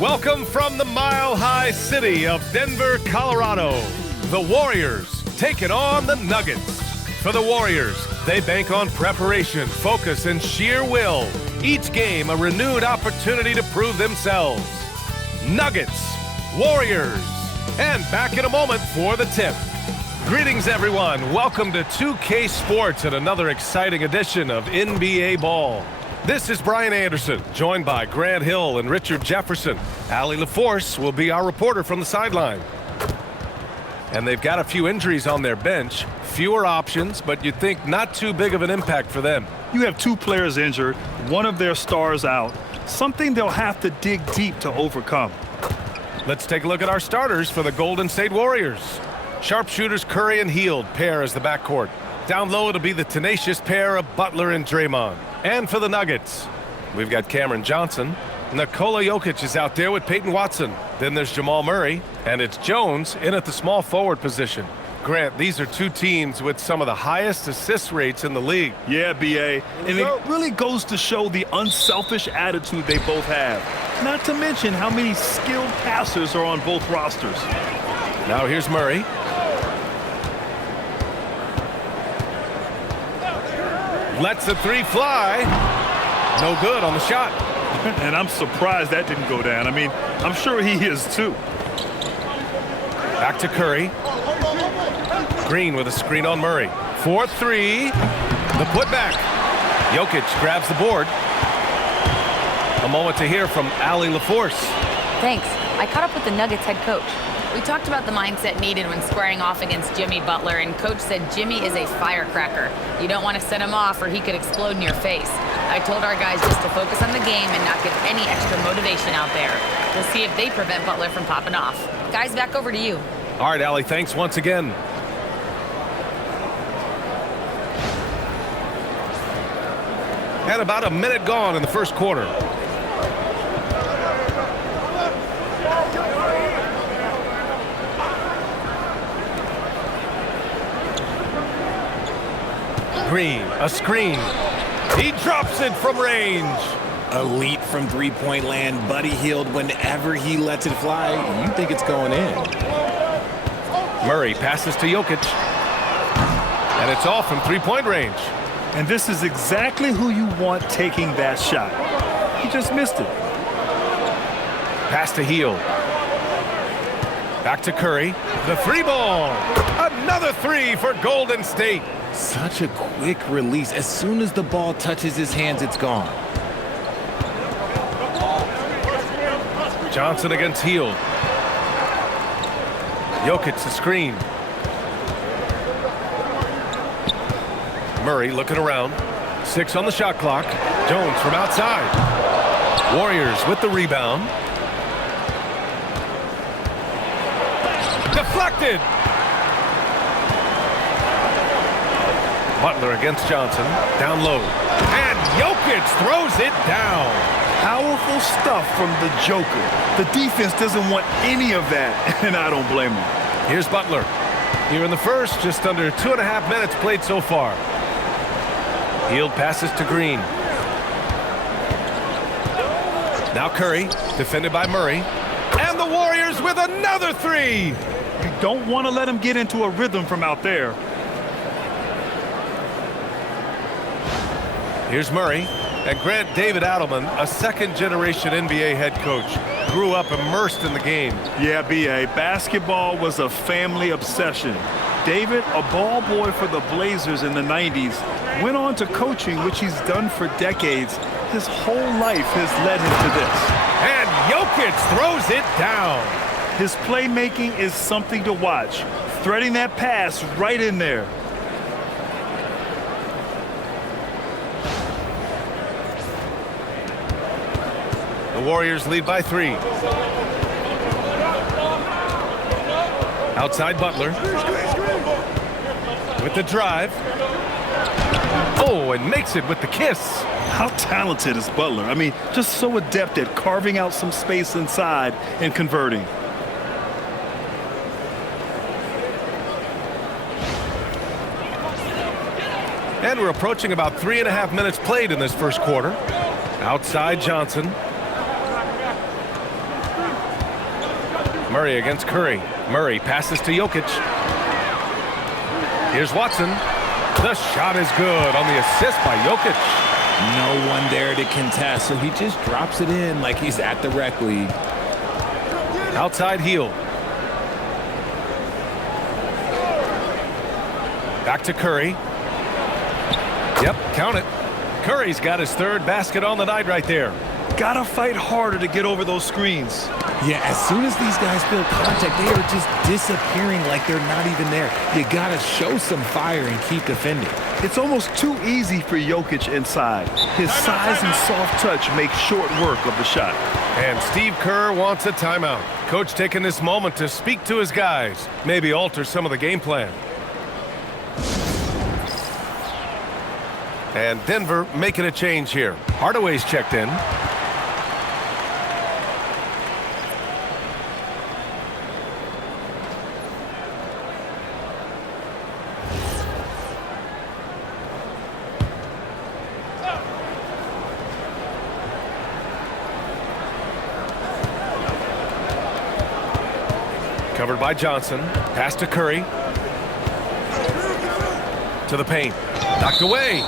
Welcome from the mile-high city of Denver, Colorado. The Warriors taking on the Nuggets. For the Warriors, they bank on preparation, focus, and sheer will. Each game a renewed opportunity to prove themselves. Nuggets, Warriors, and back in a moment for the tip. Greetings, everyone. Welcome to 2K Sports and another exciting edition of NBA Ball. This is Brian Anderson, joined by Grant Hill and Richard Jefferson. Allie LaForce will be our reporter from the sideline. And they've got a few injuries on their bench. Fewer options, but you'd think not too big of an impact for them. You have two players injured, one of their stars out. Something they'll have to dig deep to overcome. Let's take a look at our starters for the Golden State Warriors. Sharpshooters Curry and Hield pair as the backcourt. Down low, it'll be the tenacious pair of Butler and Draymond. And for the Nuggets, we've got Cameron Johnson. Nikola Jokic is out there with Peyton Watson. Then there's Jamal Murray, and it's Jones in at the small forward position. Grant, these are two teams with some of the highest assist rates in the league. Yeah, B.A., and it really goes to show the unselfish attitude they both have. Not to mention how many skilled passers are on both rosters. Now here's Murray. Lets the three fly. No good on the shot. And I'm surprised that didn't go down. I mean, I'm sure he is too. Back to Curry. Green with a screen on Murray. 4-3. The putback. Jokic grabs the board. A moment to hear from Allie LaForce. Thanks. I caught up with the Nuggets head coach. We talked about the mindset needed when squaring off against Jimmy Butler, and Coach said Jimmy is a firecracker. You don't want to set him off or he could explode in your face. I told our guys just to focus on the game and not get any extra motivation out there. We'll see if they prevent Butler from popping off. Guys, back over to you. All right, Allie, thanks once again. And about a minute gone in the first quarter. Green, a screen. He drops it from range. Elite from three-point land. Buddy Hield, whenever he lets it fly, you think it's going in. Murray passes to Jokic. And it's off from three-point range. And this is exactly who you want taking that shot. He just missed it. Pass to Hield. Back to Curry. The three ball. Another three for Golden State. Such a quick release. As soon as the ball touches his hands, it's gone. Johnson against Hield. Jokic the screen. Murray looking around. 6 on the shot clock. Jones from outside. Warriors with the rebound. Deflected. Butler against Johnson. Down low. And Jokic throws it down. Powerful stuff from the Joker. The defense doesn't want any of that, and I don't blame him. Here's Butler. Here in the first, just under 2.5 minutes played so far. Hield passes to Green. Now Curry, defended by Murray. And the Warriors with another three. You don't want to let him get into a rhythm from out there. Here's Murray. And Grant, David Adelman, a second-generation NBA head coach, grew up immersed in the game. Yeah, B.A., basketball was a family obsession. David, a ball boy for the Blazers in the 90s, went on to coaching, which he's done for decades. His whole life has led him to this. And Jokic throws it down. His playmaking is something to watch. Threading that pass right in there. The Warriors lead by 3. Outside Butler. With the drive. Oh, and makes it with the kiss. How talented is Butler? I mean, just so adept at carving out some space inside and converting. And we're approaching about 3.5 minutes played in this first quarter. Outside Johnson. Murray against Curry. Murray passes to Jokic. Here's Watson. The shot is good on the assist by Jokic. No one there to contest, so he just drops it in like he's at the rec league. Outside heel. Back to Curry. Yep, count it. Curry's got his third basket on the night right there. Gotta fight harder to get over those screens. Yeah, as soon as these guys feel contact, they are just disappearing like they're not even there. You gotta show some fire and keep defending. It's almost too easy for Jokic inside. His size and soft touch make short work of the shot. And Steve Kerr wants a timeout. Coach taking this moment to speak to his guys, maybe alter some of the game plan. And Denver making a change here. Hardaway's checked in. Covered by Johnson. Pass to Curry. To the paint. Knocked away.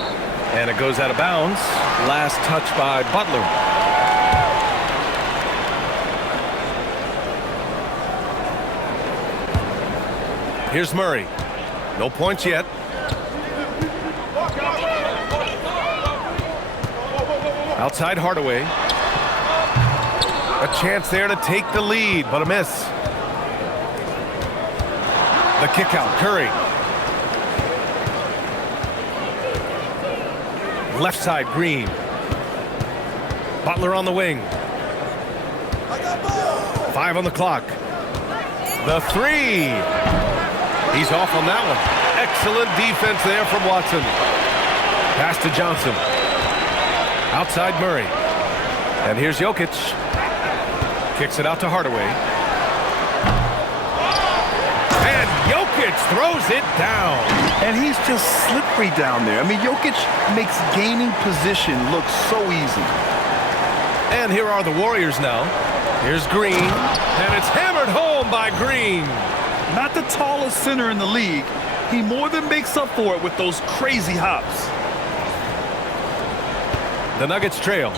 And it goes out of bounds. Last touch by Butler. Here's Murray. No points yet. Outside Hardaway. A chance there to take the lead, but a miss. The kick out, Curry. Left side, Green. Butler on the wing. 5 on the clock. The three. He's off on that one. Excellent defense there from Watson. Pass to Johnson. Outside Murray. And here's Jokic. Kicks it out to Hardaway. And Jokic throws it down. And he's just slippery down there. I mean, Jokic makes gaining position look so easy. And here are the Warriors now. Here's Green. And it's hammered home by Green. Not the tallest center in the league. He more than makes up for it with those crazy hops. The Nuggets trail.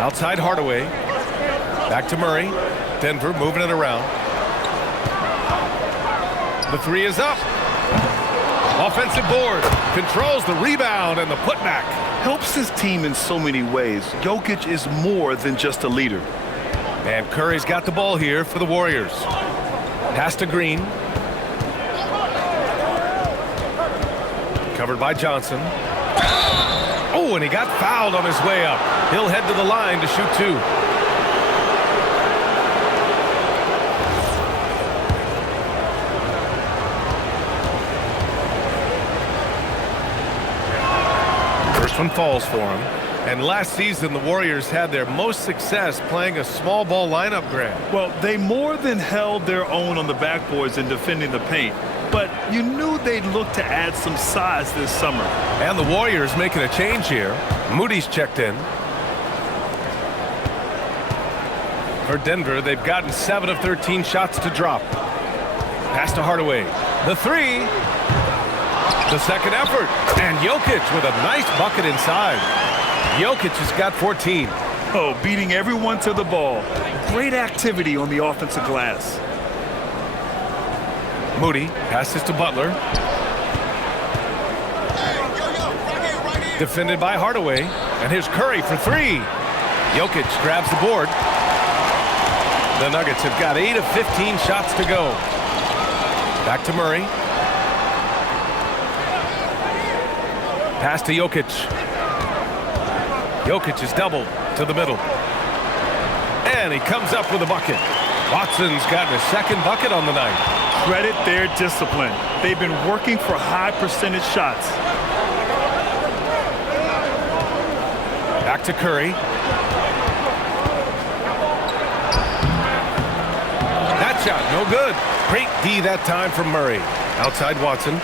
Outside Hardaway. Back to Murray. Denver moving it around. The three is up. Offensive board. Controls the rebound and the putback. Helps his team in so many ways. Jokic is more than just a leader. And Curry's got the ball here for the Warriors. Pass to Green. Covered by Johnson. Oh, and he got fouled on his way up. He'll head to the line to shoot two. First one falls for him. And last season, the Warriors had their most success playing a small ball lineup grab. Well, they more than held their own on the backboards in defending the paint. But you knew they'd look to add some size this summer. And the Warriors making a change here. Moody's checked in. For Denver, they've gotten 7 of 13 shots to drop. Pass to Hardaway. The three. The second effort. And Jokic with a nice bucket inside. Jokic has got 14. Oh, beating everyone to the ball. Great activity on the offensive glass. Moody passes to Butler. Defended by Hardaway. And here's Curry for three. Jokic grabs the board. The Nuggets have got 8 of 15 shots to go. Back to Murray. Pass to Jokic. Jokic is doubled to the middle. And he comes up with a bucket. Watson's gotten his second bucket on the night. Credit their discipline. They've been working for high percentage shots. Back to Curry. That shot, no good. Great D that time from Murray. Outside Watson.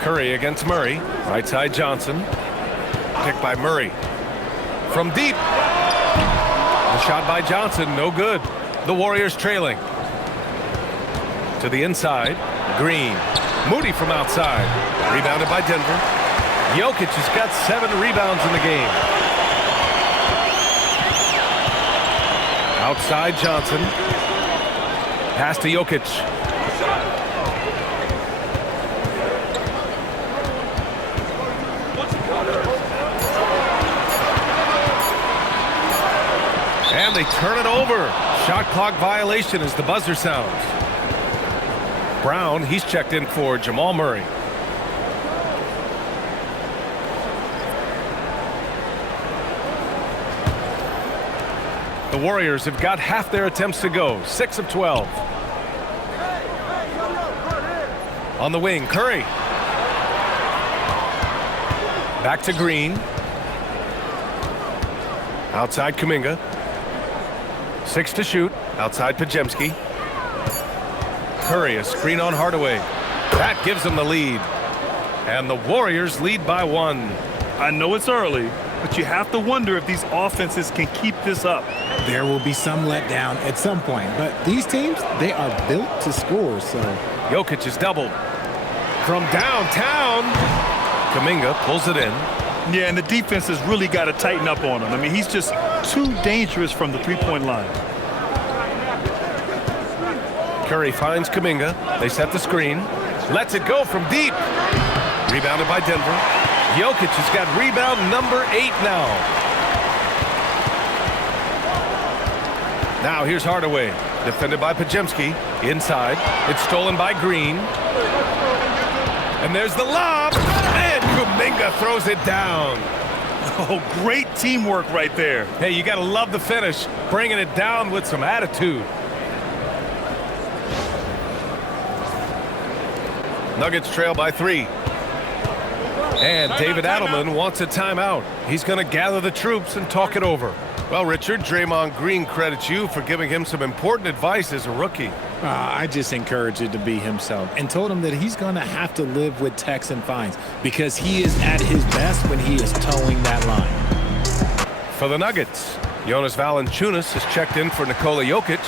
Curry against Murray. Right side Johnson. Picked by Murray. From deep. The shot by Johnson, no good. The Warriors trailing. To the inside, Green. Moody from outside. Rebounded by Denver. Jokic has got 7 rebounds in the game. Outside Johnson. Pass to Jokic. And they turn it over. Shot clock violation as the buzzer sounds. Brown, he's checked in for Jamal Murray. The Warriors have got half their attempts to go, 6 of 12. On the wing, Curry. Back to Green. Outside Kuminga. 6 to shoot. Outside Podziemski. Curry, a screen on Hardaway. That gives them the lead. And the Warriors lead by 1. I know it's early, but you have to wonder if these offenses can keep this up. There will be some letdown at some point, but these teams, they are built to score, so. Jokic is doubled. From downtown, Kuminga pulls it in. Yeah, and the defense has really got to tighten up on him. I mean, he's just too dangerous from the three-point line. Curry finds Kuminga. They set the screen. Lets it go from deep. Rebounded by Denver. Jokic has got rebound number 8 now. Now here's Hardaway. Defended by Podziemski. Inside. It's stolen by Green. And there's the lob. And Kuminga throws it down. Oh, great teamwork right there. Hey, you got to love the finish. Bringing it down with some attitude. Nuggets trail by 3. And David Adelman wants a timeout. He's going to gather the troops and talk it over. Well, Richard, Draymond Green credits you for giving him some important advice as a rookie. I just encouraged him to be himself and told him that he's going to have to live with techs and fines because he is at his best when he is towing that line. For the Nuggets, Jonas Valanciunas has checked in for Nikola Jokic.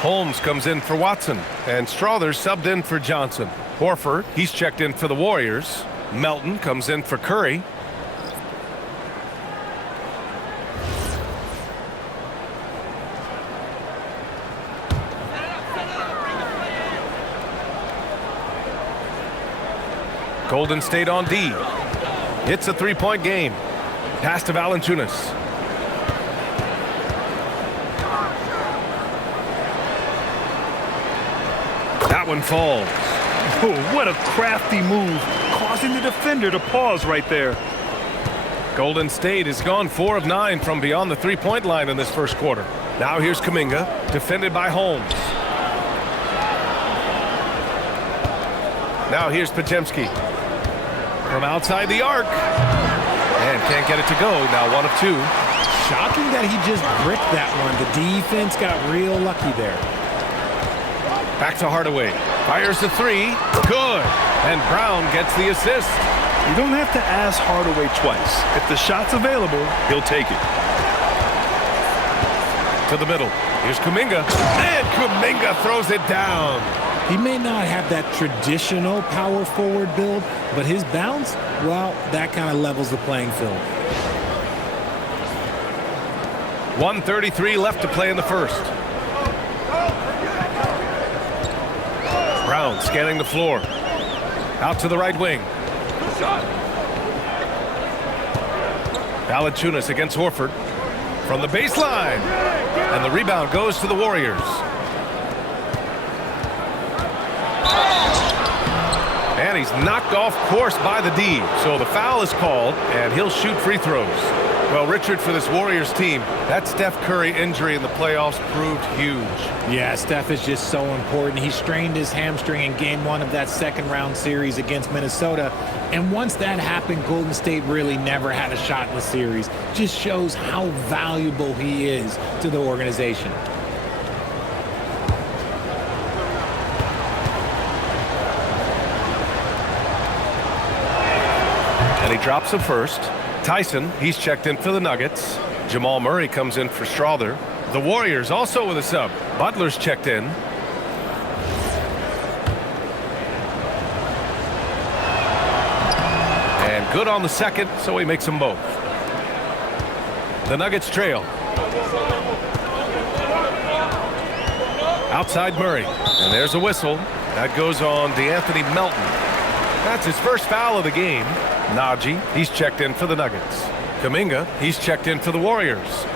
Holmes comes in for Watson. And Strother subbed in for Johnson. Horford, he's checked in for the Warriors. Melton comes in for Curry. Golden State on D. It's a 3-point game. Pass to Valanciunas. That one falls. Oh, what a crafty move, causing the defender to pause right there. Golden State has gone 4 of 9 from beyond the 3-point line in this first quarter. Now here's Kuminga, defended by Holmes. Now here's Podziemski. From outside the arc. And can't get it to go. Now 1 of 2. Shocking that he just bricked that one. The defense got real lucky there. Back to Hardaway. Fires the 3. Good. And Brown gets the assist. You don't have to ask Hardaway twice. If the shot's available, he'll take it. To the middle. Here's Kuminga. And Kuminga throws it down. He may not have that traditional power forward build, but his bounce, well, that kind of levels the playing field. 1:33 left to play in the first. Brown scanning the floor. Out to the right wing. Valanciunas against Horford. From the baseline. And the rebound goes to the Warriors. And he's knocked off course by the D. So the foul is called, and he'll shoot free throws. Well, Richard, for this Warriors team, that Steph Curry injury in the playoffs proved huge. Yeah, Steph is just so important. He strained his hamstring in game 1 of that second-round series against Minnesota. And once that happened, Golden State really never had a shot in the series. Just shows how valuable he is to the organization. And he drops the first. Tyson, he's checked in for the Nuggets. Jamal Murray comes in for Strother. The Warriors also with a sub. Butler's checked in. And good on the second, so he makes them both. The Nuggets trail. Outside Murray. And there's a whistle. That goes on DeAnthony Melton. That's his first foul of the game. Najee, he's checked in for the Nuggets. Kuminga, he's checked in for the Warriors.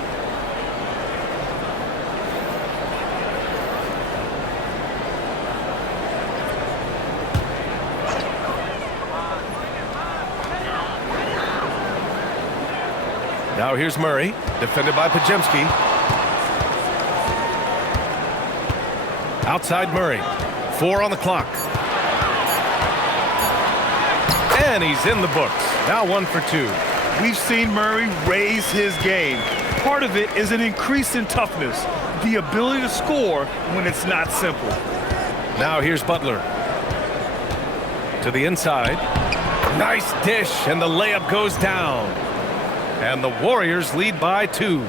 Now here's Murray, defended by Podziemski. Outside Murray, 4 on the clock. And he's in the books. Now 1 for 2. We've seen Murray raise his game. Part of it is an increase in toughness, the ability to score when it's not simple. Now here's Butler. To the inside. Nice dish, and the layup goes down. And the Warriors lead by 2.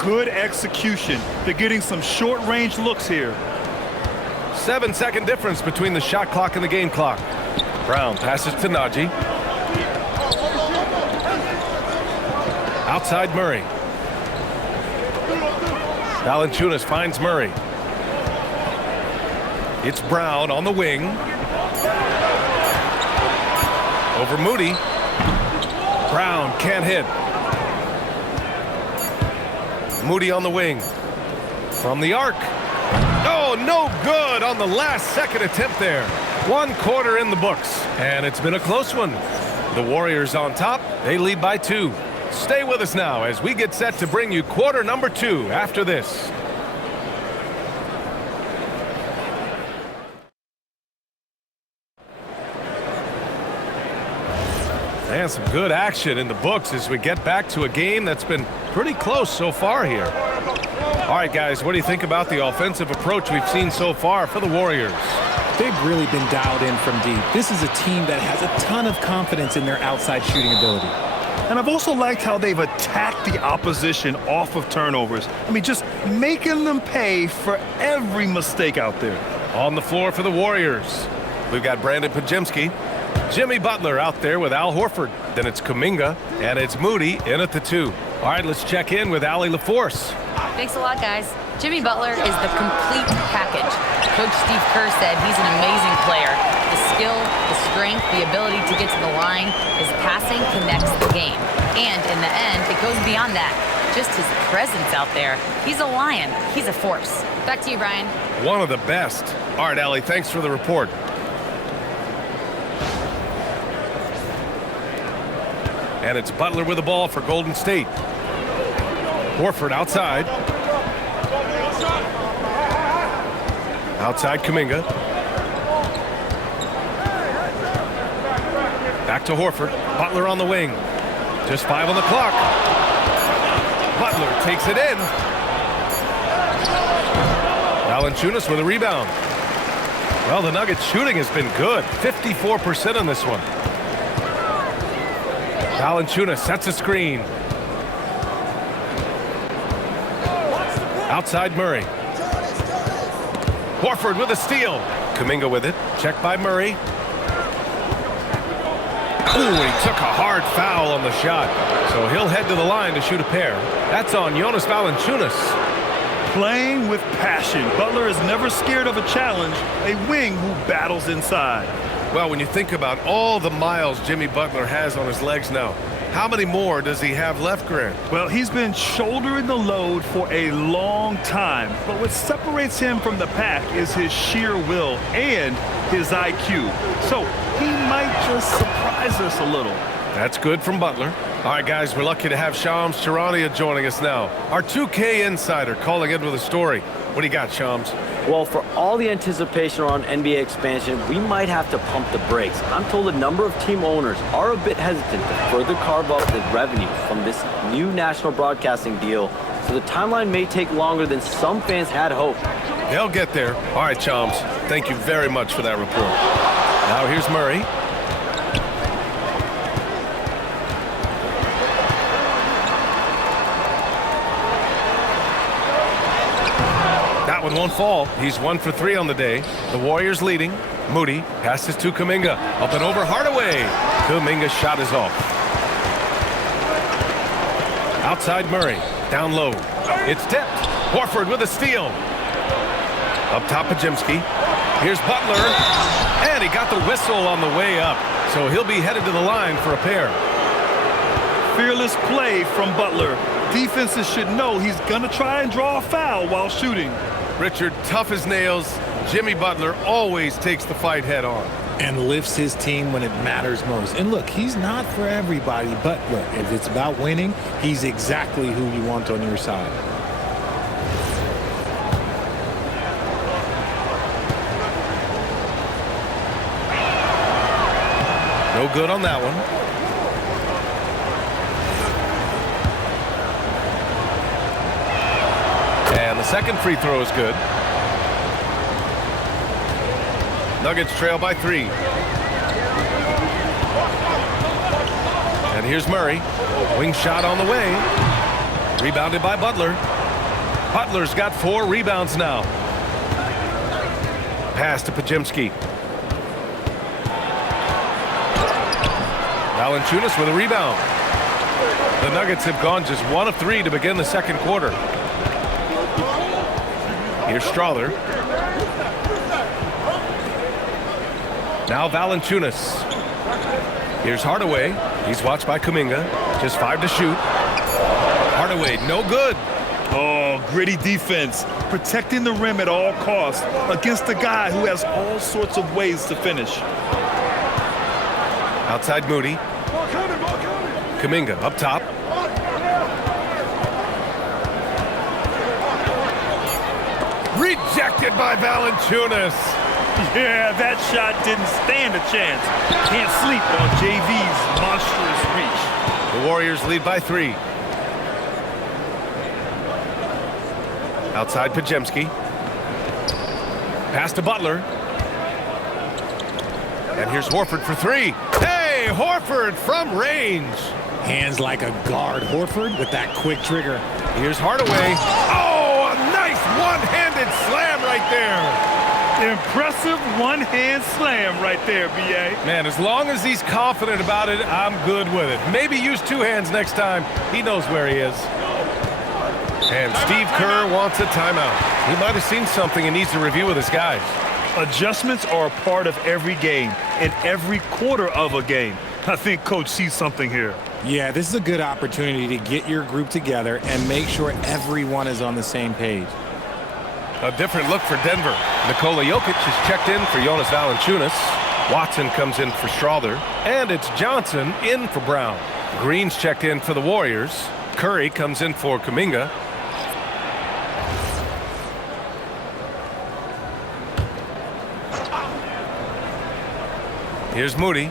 Good execution. They're getting some short-range looks here. 7-second difference between the shot clock and the game clock. Brown passes to Najee. Outside Murray. Valanciunas finds Murray. It's Brown on the wing. Over Moody. Brown can't hit. Moody on the wing. From the arc. Oh, no good on the last second attempt there. 1 quarter in the books, and it's been a close one. The Warriors on top. They lead by 2. Stay with us now as we get set to bring you quarter number 2 after this. And some good action in the books as we get back to a game that's been pretty close so far here. All right, guys, what do you think about the offensive approach we've seen so far for the Warriors? They've really been dialed in from deep. This is a team that has a ton of confidence in their outside shooting ability. And I've also liked how they've attacked the opposition off of turnovers. I mean, just making them pay for every mistake out there. On the floor for the Warriors, we've got Brandon Podziemski. Jimmy Butler out there with Al Horford. Then it's Kuminga, and it's Moody in at the 2. All right, let's check in with Allie LaForce. Thanks a lot, guys. Jimmy Butler is the complete package. Coach Steve Kerr said he's an amazing player. The skill, the strength, the ability to get to the line, his passing connects the game. And in the end, it goes beyond that. Just his presence out there. He's a lion. He's a force. Back to you, Brian. One of the best. All right, Allie, thanks for the report. And it's Butler with the ball for Golden State. Horford outside. Outside Kuminga. Back to Horford. Butler on the wing. Just 5 on the clock. Butler takes it in. Valanciunas with a rebound. Well, the Nuggets shooting has been good. 54% on this one. Valanciunas sets a screen. Outside Murray. Horford with a steal. Kuminga with it. Checked by Murray. Ooh, he took a hard foul on the shot. So he'll head to the line to shoot a pair. That's on Jonas Valanciunas. Playing with passion. Butler is never scared of a challenge. A wing who battles inside. Well, when you think about all the miles Jimmy Butler has on his legs now, how many more does he have left, Grant? Well, he's been shouldering the load for a long time. But what separates him from the pack is his sheer will and his IQ. So he might just surprise us a little. That's good from Butler. All right, guys, we're lucky to have Shams Charania joining us now. Our 2K insider calling in with a story. What do you got, Shams? Well, for all the anticipation around NBA expansion, we might have to pump the brakes. I'm told a number of team owners are a bit hesitant to further carve out the revenue from this new national broadcasting deal, so the timeline may take longer than some fans had hoped. They'll get there. All right, Shams, thank you very much for that report. Now here's Murray. won't fall. He's 1 for 3 on the day. The Warriors leading. Moody passes to Kuminga. Up and over Hardaway. Kuminga's shot is off. Outside Murray. Down low. It's tipped. Horford with a steal. Up top Podziemski. Here's Butler. And he got the whistle on the way up. So he'll be headed to the line for a pair. Fearless play from Butler. Defenses should know he's going to try and draw a foul while shooting. Richard, tough as nails. Jimmy Butler always takes the fight head on. And lifts his team when it matters most. And look, he's not for everybody, but look, if it's about winning, he's exactly who you want on your side. No good on that one. And the second free throw is good. Nuggets trail by 3. And here's Murray. Wing shot on the way. Rebounded by Butler. Butler's got 4 rebounds now. Pass to Podziemski. Valanciunas with a rebound. The Nuggets have gone just 1 of 3 to begin the second quarter. Here's Strawther. Now Valanciunas. Here's Hardaway. He's watched by Kuminga. Just 5 to shoot. Hardaway, no good. Oh, gritty defense. Protecting the rim at all costs against a guy who has all sorts of ways to finish. Outside Moody. Kuminga up top. Rejected by Valanciunas. Yeah, that shot didn't stand a chance. Can't sleep on JV's monstrous reach. The Warriors lead by 3. Outside Podziemski. Pass to Butler. And here's Horford for 3. Hey, Horford from range. Hands like a guard. Horford with that quick trigger. Here's Hardaway. Oh, a nice one-handed slam right there. Impressive one-hand slam right there, B.A. Man, as long as he's confident about it, I'm good with it. Maybe use 2 hands next time. He knows where he is. And Steve Kerr wants a timeout. He might have seen something and needs to review with his guys. Adjustments are a part of every game and every quarter of a game. I think Coach sees something here. Yeah, this is a good opportunity to get your group together and make sure everyone is on the same page. A different look for Denver. Nikola Jokic is checked in for Jonas Valanciunas. Watson comes in for Strawther. And it's Johnson in for Brown. Green's checked in for the Warriors. Curry comes in for Kuminga. Here's Moody.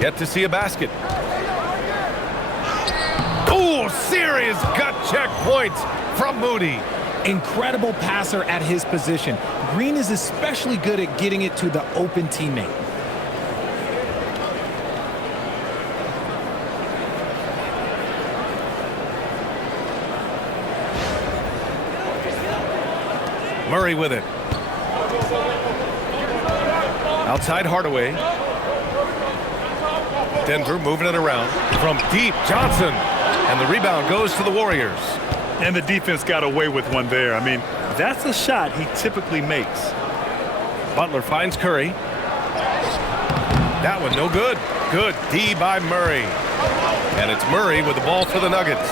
Yet to see a basket. Oh, serious gut check points from Moody. Incredible passer at his position. Green is especially good at getting it to the open teammate. Murray with it. Outside Hardaway. Denver moving it around. From deep, Johnson. And the rebound goes to the Warriors. And the defense got away with one there. I mean, that's a shot he typically makes. Butler finds Curry. That one no good. Good D by Murray. And it's Murray with the ball for the Nuggets.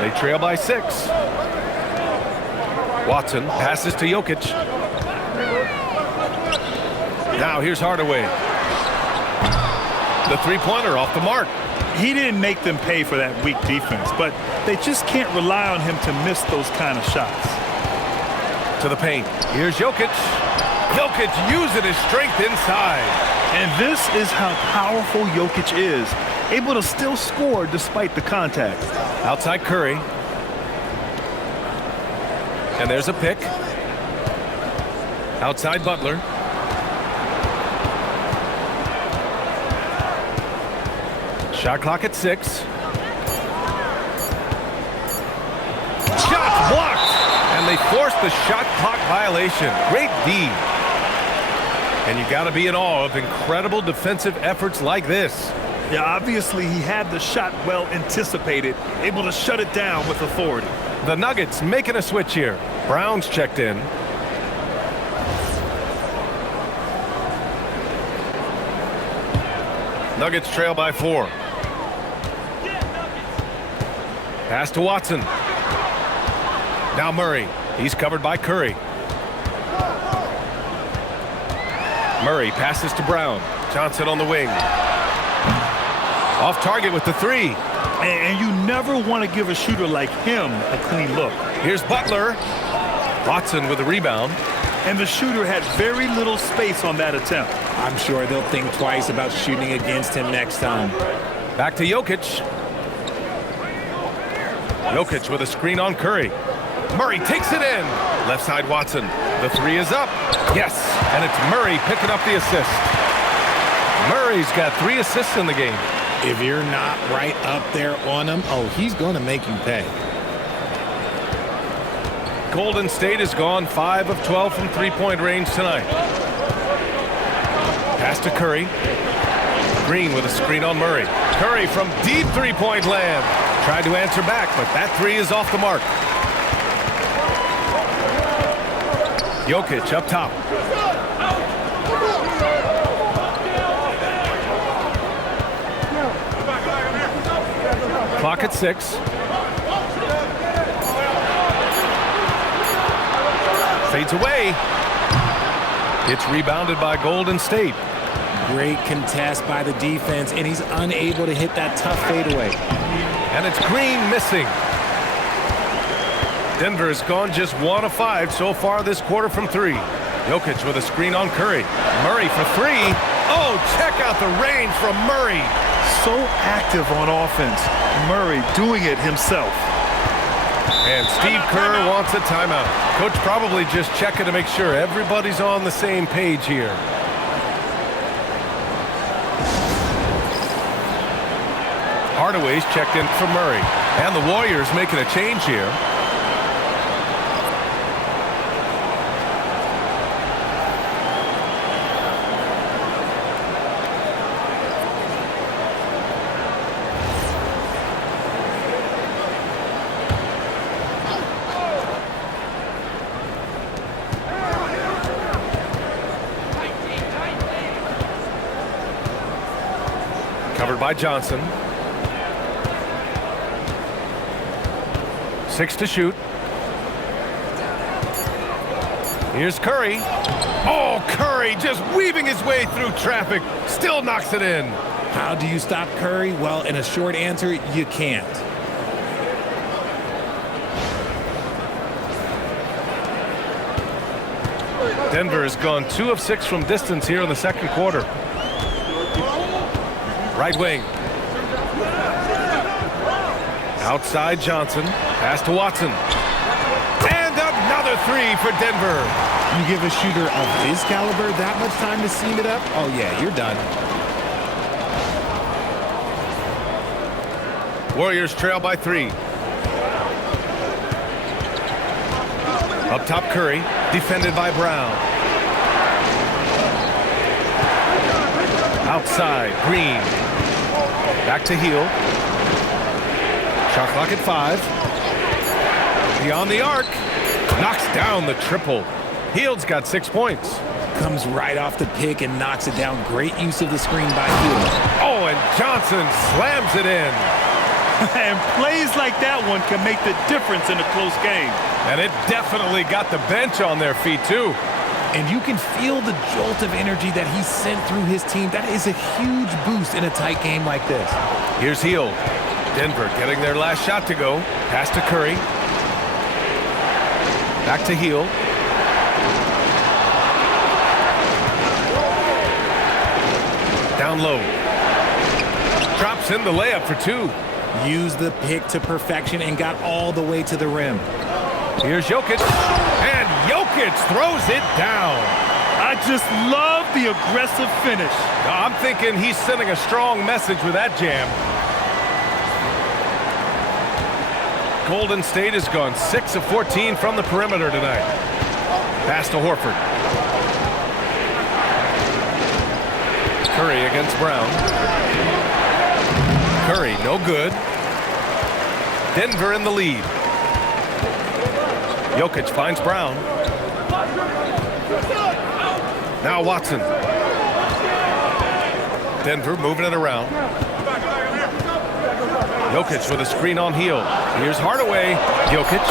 They trail by 6. Watson passes to Jokic. Now here's Hardaway. The three-pointer off the mark. He didn't make them pay for that weak defense, but they just can't rely on him to miss those kind of shots. To the paint. Here's Jokic. Jokic using his strength inside. And this is how powerful Jokic is, able to still score despite the contact. Outside Curry. And there's a pick. Outside Butler. Shot clock at 6. Shot blocked. And they forced the shot clock violation. Great D. And you got to be in awe of incredible defensive efforts like this. Yeah, obviously he had the shot well anticipated, able to shut it down with authority. The Nuggets making a switch here. Brown's checked in. Nuggets trail by 4. Pass to Watson. Now Murray. He's covered by Curry. Murray passes to Brown. Johnson on the wing. Off target with the 3. And you never want to give a shooter like him a clean look. Here's Butler. Watson with the rebound. And the shooter had very little space on that attempt. I'm sure they'll think twice about shooting against him next time. Back to Jokic. Jokic with a screen on Curry. Murray takes it in. Left side Watson. The 3 is up. Yes, and it's Murray picking up the assist. Murray's got 3 assists in the game. If you're not right up there on him, oh, he's going to make you pay. Golden State has gone 5 of 12 from three-point range tonight. Pass to Curry. Green with a screen on Murray. Curry from deep three-point land. Tried to answer back, but that 3 is off the mark. Jokic up top. Clock at 6. Fades away. It's rebounded by Golden State. Great contest by the defense, and he's unable to hit that tough fadeaway. And it's Green missing. Denver has gone just 1 of 5 so far this quarter from 3. Jokic with a screen on Curry. Murray for 3. Oh, check out the range from Murray. So active on offense. Murray doing it himself. And Steve Kerr wants a timeout. Coach probably just checking to make sure everybody's on the same page here. Hardaway's checked in for Murray. And the Warriors making a change here. Covered by Johnson. 6 to shoot. Here's Curry. Oh, Curry just weaving his way through traffic. Still knocks it in. How do you stop Curry? Well, in a short answer, you can't. Denver has gone 2 of 6 from distance here in the second quarter. Right wing. Outside Johnson. Pass to Watson. And another 3 for Denver. You give a shooter of his caliber that much time to seam it up? Oh, yeah, you're done. Warriors trail by 3. Up top Curry. Defended by Brown. Outside Green. Back to Hield. Shot clock at 5. Beyond the arc. Knocks down the triple. Hield's got 6 points. Comes right off the pick and knocks it down. Great use of the screen by Hield. Oh, and Johnson slams it in. And plays like that one can make the difference in a close game. And it definitely got the bench on their feet, too. And you can feel the jolt of energy that he sent through his team. That is a huge boost in a tight game like this. Here's Hield. Denver getting their last shot to go. Pass to Curry. Back to Hield. Down low. Drops in the layup for 2. Used the pick to perfection and got all the way to the rim. Here's Jokic. And Jokic throws it down. I just love the aggressive finish. I'm thinking he's sending a strong message with that jam. Golden State has gone 6 of 14 from the perimeter tonight. Pass to Horford. Curry against Brown. Curry, no good. Denver in the lead. Jokic finds Brown. Now Watson. Denver moving it around. Jokic with a screen on Hield. Here's Hardaway. Jokic.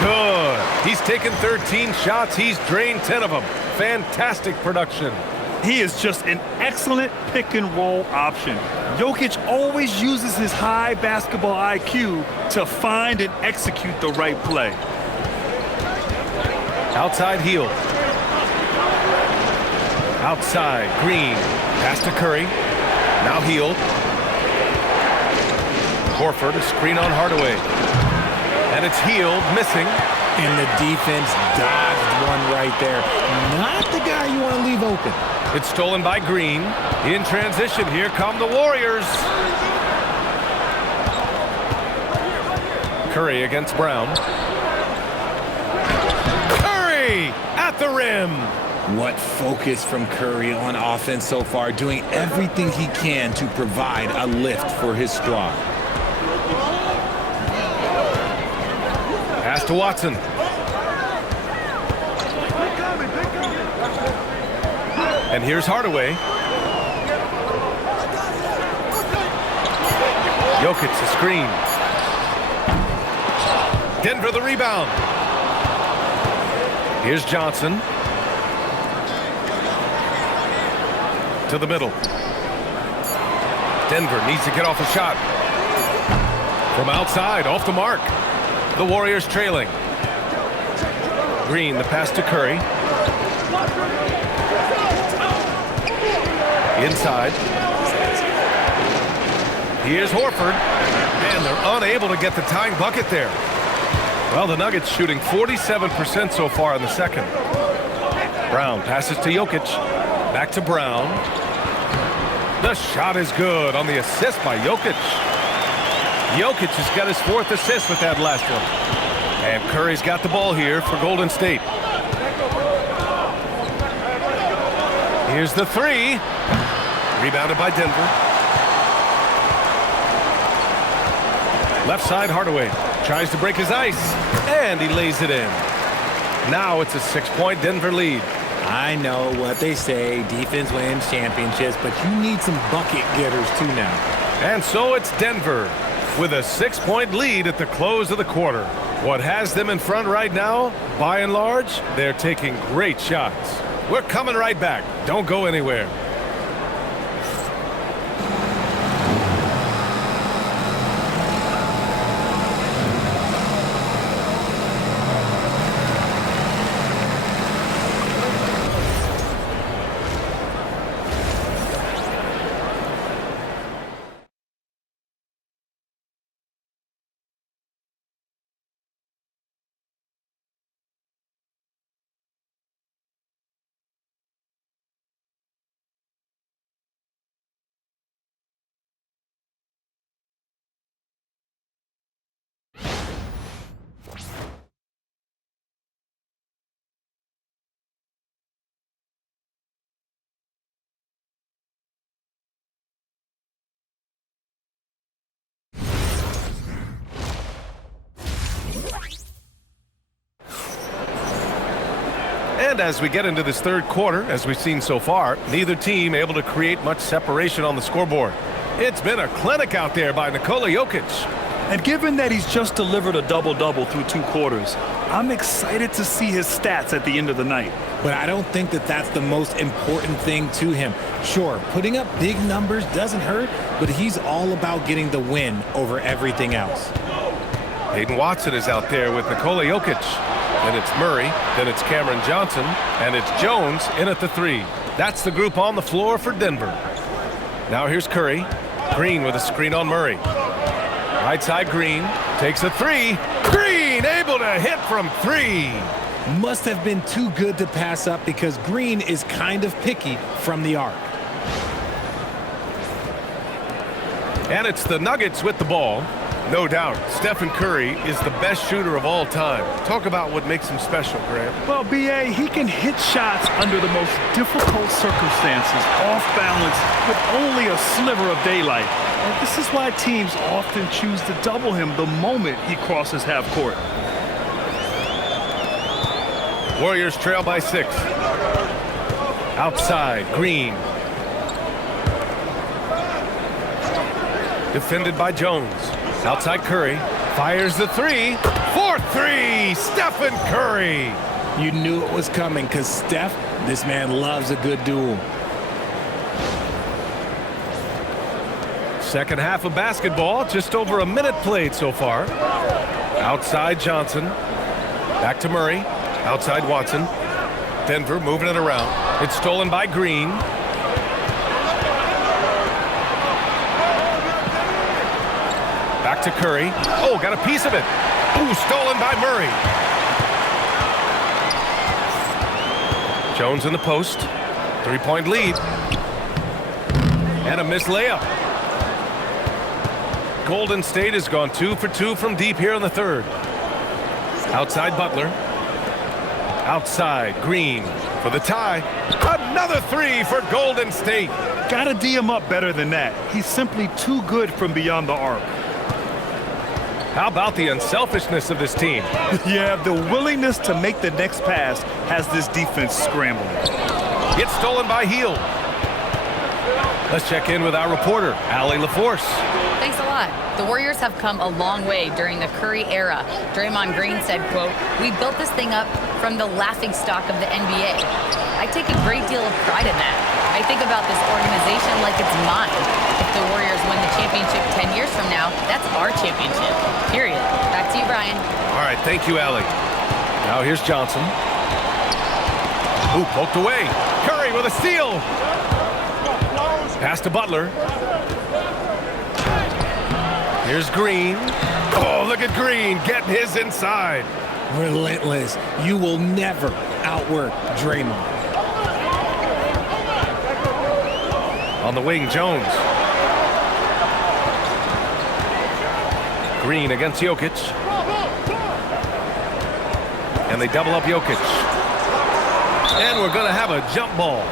Good. He's taken 13 shots. He's drained 10 of them. Fantastic production. He is just an excellent pick-and-roll option. Jokic always uses his high basketball IQ to find and execute the right play. Outside Hield. Outside Green. Pass to Curry. Now Hield. Horford, a screen on Hardaway. And it's Hield missing. And the defense dodged one right there. Not the guy you want to leave open. It's stolen by Green. In transition, here come the Warriors. Curry against Brown. Curry at the rim. What focus from Curry on offense so far, doing everything he can to provide a lift for his squad. Pass to Watson. And here's Hardaway. Jokic the screen. Denver the rebound. Here's Johnson. To the middle. Denver needs to get off a shot. From outside, off the mark. The Warriors trailing. Green, the pass to Curry. Inside. Here's Horford. And they're unable to get the tying bucket there. Well, the Nuggets shooting 47% so far in the second. Brown passes to Jokic. Back to Brown. The shot is good on the assist by Jokic. Jokic has got his 4th assist with that last one. And Curry's got the ball here for Golden State. Here's the 3. Rebounded by Denver. Left side, Hardaway tries to break his ice, and he lays it in. Now it's a 6-point Denver lead. I know what they say, defense wins championships, but you need some bucket getters too now. And so it's Denver with a 6-point lead at the close of the quarter. What has them in front right now, by and large, they're taking great shots. We're coming right back. Don't go anywhere. And as we get into this third quarter, as we've seen so far, neither team able to create much separation on the scoreboard. It's been a clinic out there by Nikola Jokic. And given that he's just delivered a double-double through 2 quarters, I'm excited to see his stats at the end of the night. But I don't think that that's the most important thing to him. Sure, putting up big numbers doesn't hurt, but he's all about getting the win over everything else. Hayden Watson is out there with Nikola Jokic. Then it's Murray, then it's Cameron Johnson, and it's Jones in at the 3. That's the group on the floor for Denver. Now here's Curry. Green with a screen on Murray. Right side Green takes a 3. Green able to hit from 3. Must have been too good to pass up because Green is kind of picky from the arc. And it's the Nuggets with the ball. No doubt, Stephen Curry is the best shooter of all time. Talk about what makes him special, Grant. Well, B.A., he can hit shots under the most difficult circumstances, off balance, with only a sliver of daylight. And this is why teams often choose to double him the moment he crosses half court. Warriors trail by 6. Outside, Green. Defended by Jones. Outside Curry. Fires the 3. 4-3, Stephen Curry. You knew it was coming because Steph, this man loves a good duel. Second half of basketball, just over a minute played so far. Outside Johnson. Back to Murray. Outside Watson. Denver moving it around. It's stolen by Green. Back to Curry. Oh, got a piece of it. Ooh, stolen by Murray. Jones in the post. 3-point lead. And a missed layup. Golden State has gone 2 for 2 from deep here in the third. Outside Butler. Outside Green for the tie. Another 3 for Golden State. Gotta D him up better than that. He's simply too good from beyond the arc. How about the unselfishness of this team? Yeah, the willingness to make the next pass has this defense scrambling. It's stolen by Hield. Let's check in with our reporter, Allie LaForce. Thanks a lot. The Warriors have come a long way during the Curry era. Draymond Green said, quote, "We built this thing up from the laughingstock of the NBA." I take a great deal of pride in that. I think about this organization like it's mine. If the Warriors win the championship 10 years from now, that's our championship, period. Back to you, Brian. All right, thank you, Allie. Now here's Johnson. Ooh, poked away. Curry with a steal. Pass to Butler. Here's Green. Oh, look at Green getting his inside. Relentless. You will never outwork Draymond. On the wing, Jones. Green against Jokic. And they double up Jokic. And we're going to have a jump ball.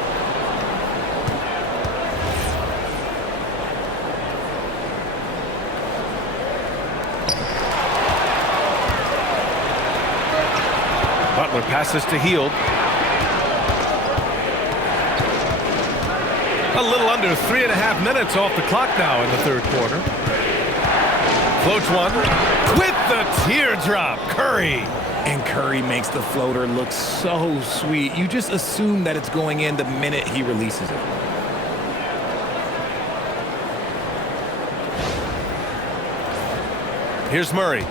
Butler passes to Hield. A little under 3.5 minutes off the clock now in the third quarter. Floats one with the teardrop. Curry. And Curry makes the floater look so sweet. You just assume that it's going in the minute he releases it. Here's Murray.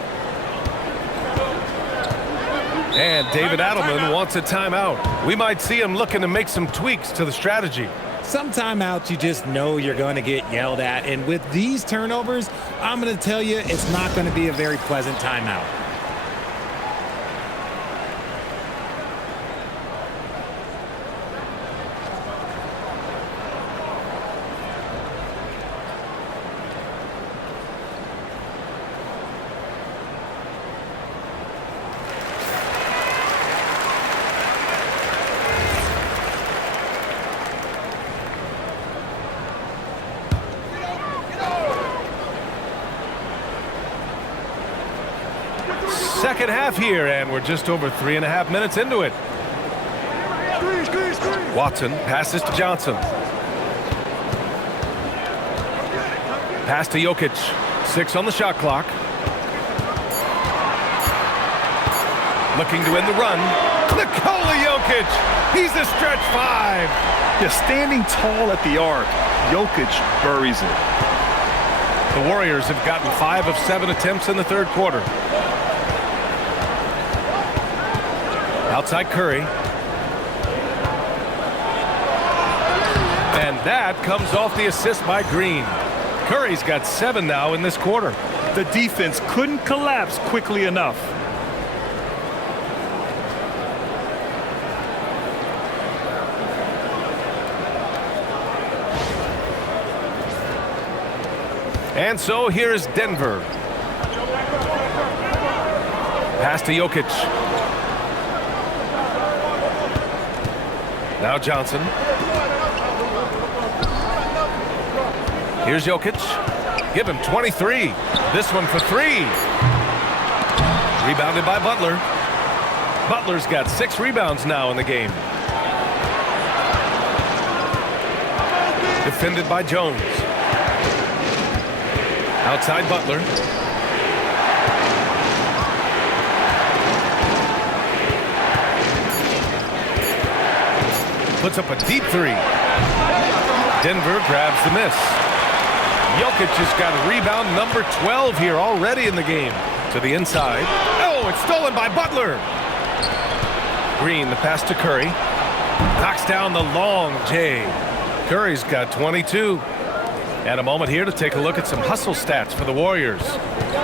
And David Adelman wants a timeout. We might see him looking to make some tweaks to the strategy. Some timeouts you just know you're going to get yelled at. And with these turnovers, I'm going to tell you it's not going to be a very pleasant timeout. Second half here, and we're just over 3.5 minutes into it. Watson passes to Johnson. Pass to Jokic. 6 on the shot clock. Looking to end the run. Nikola Jokic. He's a stretch 5. Just standing tall at the arc, Jokic buries it. The Warriors have gotten 5 of 7 attempts in the third quarter. Outside Curry. And that comes off the assist by Green. Curry's got 7 now in this quarter. The defense couldn't collapse quickly enough. And so here's Denver. Pass to Jokic. Now Johnson. Here's Jokic. Give him 23. This one for 3. Rebounded by Butler. Butler's got 6 rebounds now in the game. Defended by Jones. Outside Butler. Puts up a deep 3. Denver grabs the miss. Jokic has got rebound number 12 here already in the game. To the inside. Oh, it's stolen by Butler. Green, the pass to Curry. Knocks down the long J. Curry's got 22. And a moment here to take a look at some hustle stats for the Warriors.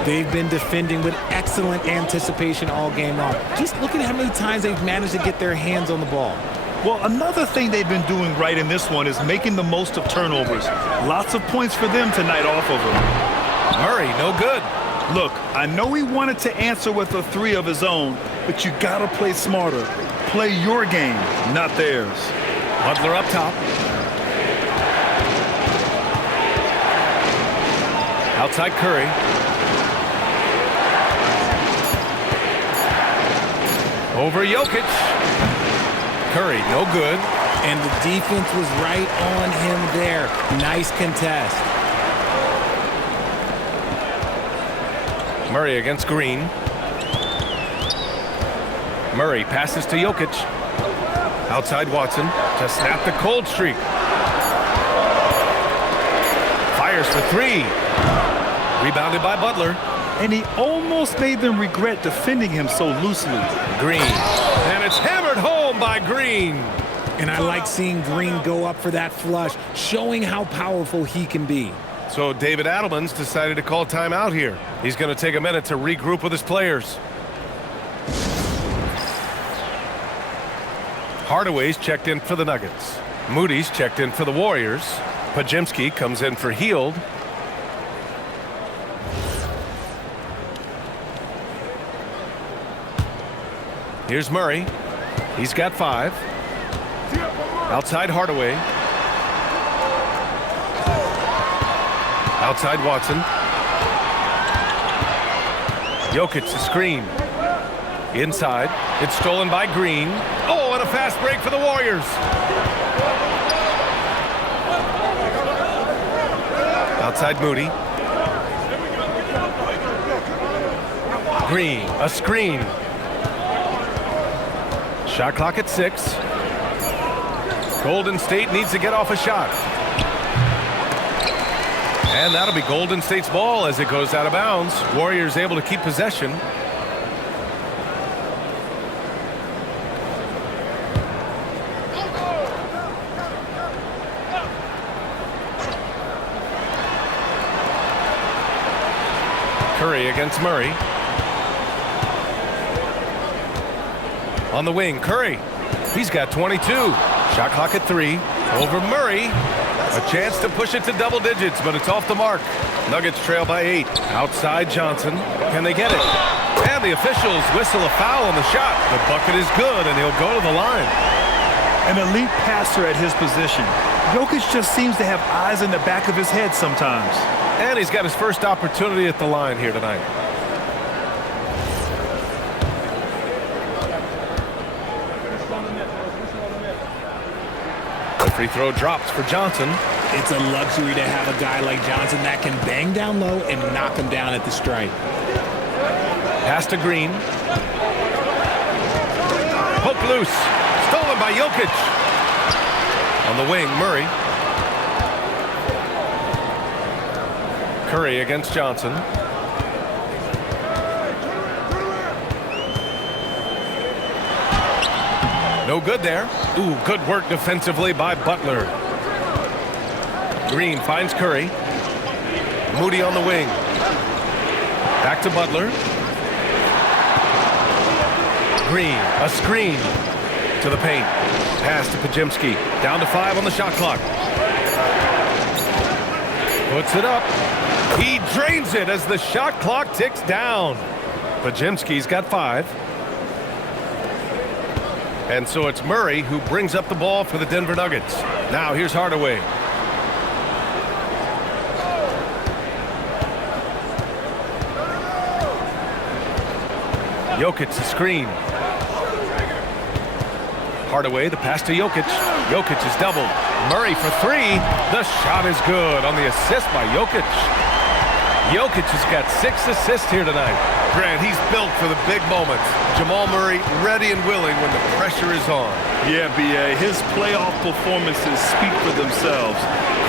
They've been defending with excellent anticipation all game long. Just look at how many times they've managed to get their hands on the ball. Well, another thing they've been doing right in this one is making the most of turnovers. Lots of points for them tonight off of them. Murray, no good. Look, I know he wanted to answer with a 3 of his own, but you gotta play smarter. Play your game, not theirs. Butler up top. Outside Curry. Over Jokic. Curry, no good. And the defense was right on him there. Nice contest. Murray against Green. Murray passes to Jokic. Outside Watson to snap the cold streak. Fires for 3. Rebounded by Butler. And he almost made them regret defending him so loosely. Green. And it's hammered home by Green. And I like seeing Green go up for that flush, showing how powerful he can be. So David Adelman's decided to call timeout here. He's going to take a minute to regroup with his players. Hardaway's checked in for the Nuggets. Moody's checked in for the Warriors. Podziemski comes in for Hield. Here's Murray. He's got 5. Outside Hardaway. Outside Watson. Jokic the screen. Inside. It's stolen by Green. Oh, and a fast break for the Warriors. Outside Moody. Green, a screen. Shot clock at 6. Golden State needs to get off a shot. And that'll be Golden State's ball as it goes out of bounds. Warriors able to keep possession. Curry against Murray. On the wing, Curry. He's got 22. Shot clock at 3. Over Murray. A chance to push it to double digits, but it's off the mark. Nuggets trail by 8. Outside Johnson. Can they get it? And the officials whistle a foul on the shot. The bucket is good, and he'll go to the line. An elite passer at his position. Jokic just seems to have eyes in the back of his head sometimes. And he's got his first opportunity at the line here tonight. The free throw drops for Johnson. It's a luxury to have a guy like Johnson that can bang down low and knock him down at the stripe. Pass to Green. Poke loose. Stolen by Jokic. On the wing, Murray. Curry against Johnson. No good there. Ooh, good work defensively by Butler. Green finds Curry. Moody on the wing. Back to Butler. Green, a screen to the paint. Pass to Podziemski. Down to 5 on the shot clock. Puts it up. He drains it as the shot clock ticks down. Pajemski's got 5. And so it's Murray who brings up the ball for the Denver Nuggets. Now here's Hardaway. Jokic the screen. Hardaway, the pass to Jokic. Jokic is doubled. Murray for 3. The shot is good on the assist by Jokic. Jokic has got 6 assists here tonight. Grant, he's built for the big moments. Jamal Murray ready and willing when the pressure is on. Yeah, B.A., his playoff performances speak for themselves.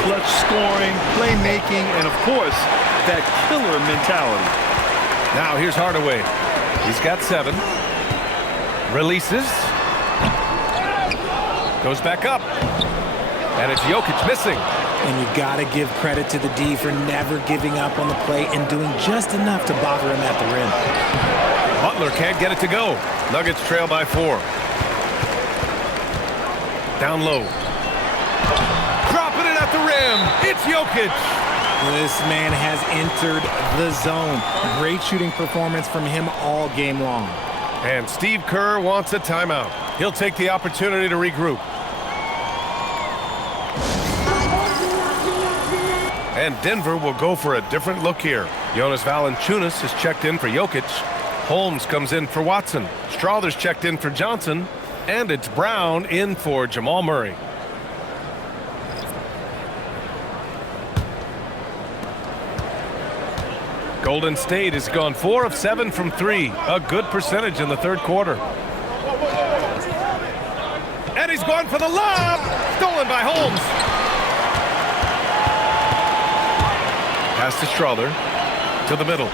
Clutch scoring, playmaking, and of course, that killer mentality. Now here's Hardaway. He's got 7. Releases. Goes back up. And it's Jokic missing. And you got to give credit to the D for never giving up on the play and doing just enough to bother him at the rim. Butler can't get it to go. Nuggets trail by 4. Down low. Dropping it at the rim. It's Jokic. This man has entered the zone. Great shooting performance from him all game long. And Steve Kerr wants a timeout. He'll take the opportunity to regroup. And Denver will go for a different look here. Jonas Valanciunas has checked in for Jokic. Holmes comes in for Watson. Strother's checked in for Johnson. And it's Brown in for Jamal Murray. Golden State has gone 4 of 7 from 3. A good percentage in the third quarter. And he's gone for the lob. Stolen by Holmes. Pass to Strother. To the middle.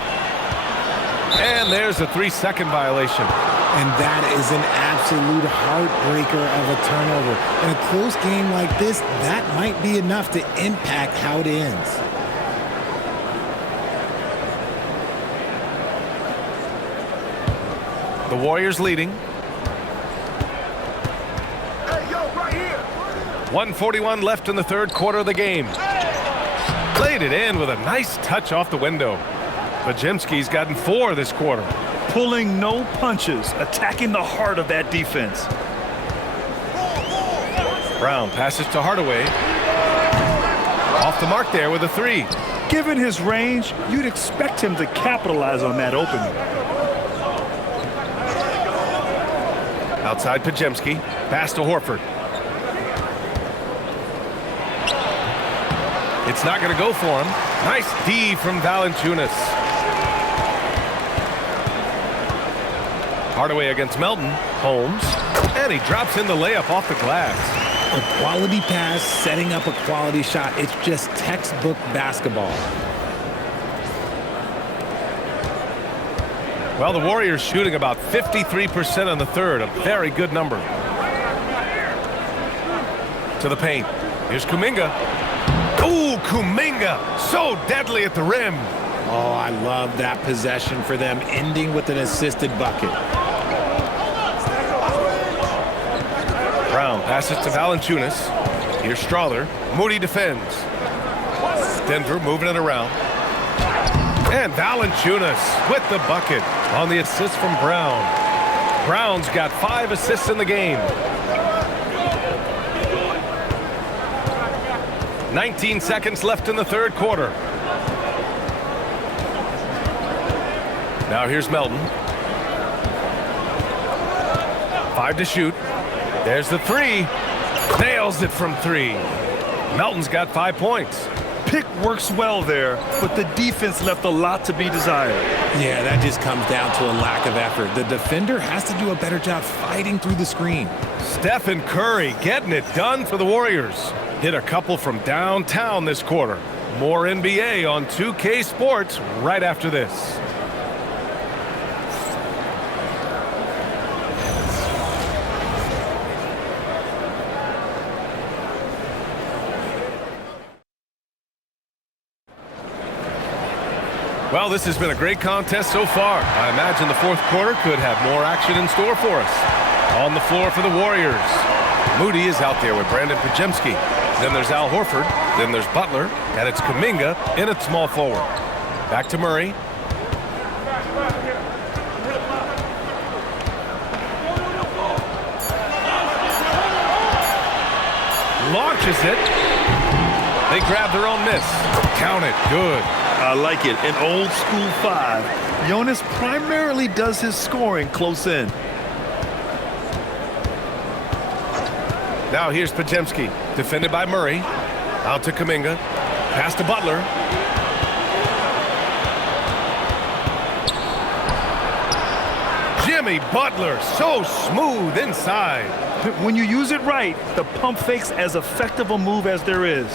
And there's a 3-second violation. And that is an absolute heartbreaker of a turnover. In a close game like this, that might be enough to impact how it ends. The Warriors leading. Hey, yo, right here. 1:41 left in the third quarter of the game. Played it in with a nice touch off the window. Pajemski's gotten 4 this quarter. Pulling no punches, attacking the heart of that defense. Brown passes to Hardaway. Off the mark there with a 3. Given his range, you'd expect him to capitalize on that opening. Outside Pajemski. Pass to Horford. It's not going to go for him. Nice D from Valanciunas. Hardaway against Melton. Holmes. And he drops in the layup off the glass. A quality pass, setting up a quality shot. It's just textbook basketball. Well, the Warriors shooting about 53% in the third. A very good number. To the paint. Here's Kuminga. Ooh, Kuminga. So deadly at the rim. Oh, I love that possession for them, ending with an assisted bucket. Brown passes to Valanciunas. Here's Strother. Moody defends. Denver moving it around. And Valanciunas with the bucket on the assist from Brown. Brown's got 5 assists in the game. 19 seconds left in the third quarter. Now here's Melton. 5 to shoot. There's the 3. Nails it from 3. Melton's got 5 points. Pick works well there, but the defense left a lot to be desired. Yeah, that just comes down to a lack of effort. The defender has to do a better job fighting through the screen. Stephen Curry getting it done for the Warriors. Hit a couple from downtown this quarter. More NBA on 2K Sports right after this. Well, this has been a great contest so far. I imagine the fourth quarter could have more action in store for us. On the floor for the Warriors. Moody is out there with Brandon Pajemski. Then there's Al Horford. Then there's Butler, and it's Kuminga in at small forward. Back to Murray. Launches it. They grab their own miss. Count it. Good. I like it. An old school 5. Jonas primarily does his scoring close in. Now here's Podziemski, defended by Murray. Out to Kuminga. Pass to Butler. Jimmy Butler, so smooth inside. When you use it right, the pump fake's as effective a move as there is.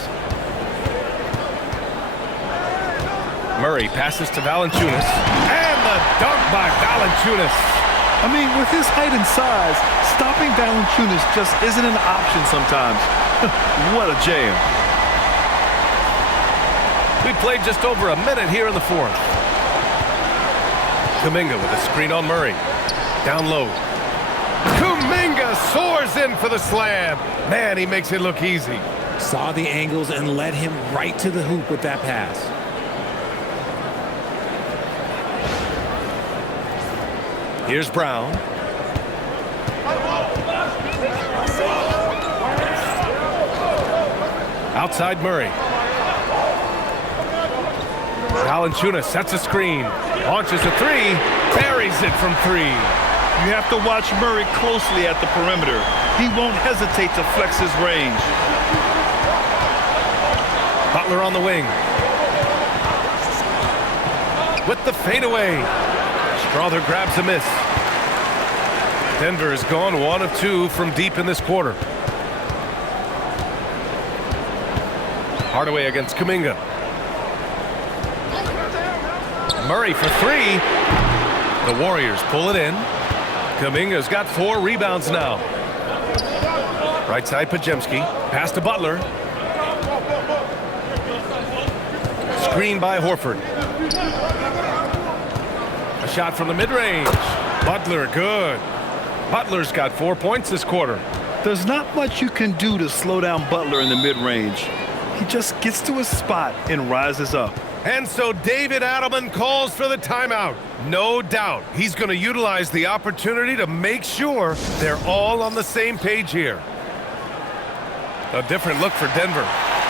Murray passes to Valanciunas. And the dunk by Valanciunas. I mean, with his height and size, stopping Valanciunas just isn't an option sometimes. What a jam. We played just over a minute here in the fourth. Kuminga with a screen on Murray. Down low. Kuminga soars in for the slam. Man, he makes it look easy. Saw the angles and led him right to the hoop with that pass. Here's Brown. Outside Murray. Valanciunas sets a screen. Launches a three. Buries it from three. You have to watch Murray closely at the perimeter. He won't hesitate to flex his range. Butler on the wing. With the fadeaway. Strother grabs a miss. Denver has gone 1 of 2 from deep in this quarter. Hardaway against Kuminga. Murray for three. The Warriors pull it in. Kuminga's got 4 rebounds now. Right side Podziemski. Pass to Butler. Screen by Horford. A shot from the mid-range. Butler, good. Butler's got 4 points this quarter. There's not much you can do to slow down Butler in the mid-range. He just gets to his spot and rises up. And so David Adelman calls for the timeout. No doubt he's going to utilize the opportunity to make sure they're all on the same page here. A different look for Denver.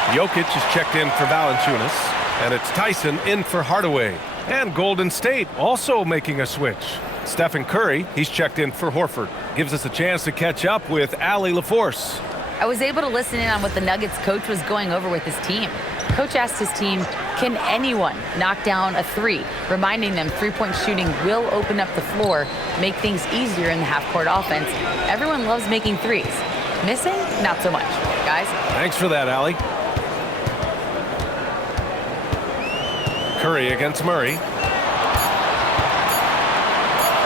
Jokic is checked in for Valanciunas, and it's Tyson in for Hardaway. And Golden State also making a switch. Stephen Curry, he's checked in for Horford. Gives us a chance to catch up with Allie LaForce. I was able to listen in on what the Nuggets coach was going over with his team. Coach asked his team, can anyone knock down a three? Reminding them three-point shooting will open up the floor, make things easier in the half-court offense. Everyone loves making threes. Missing? Not so much. Guys? Thanks for that, Allie. Curry against Murray.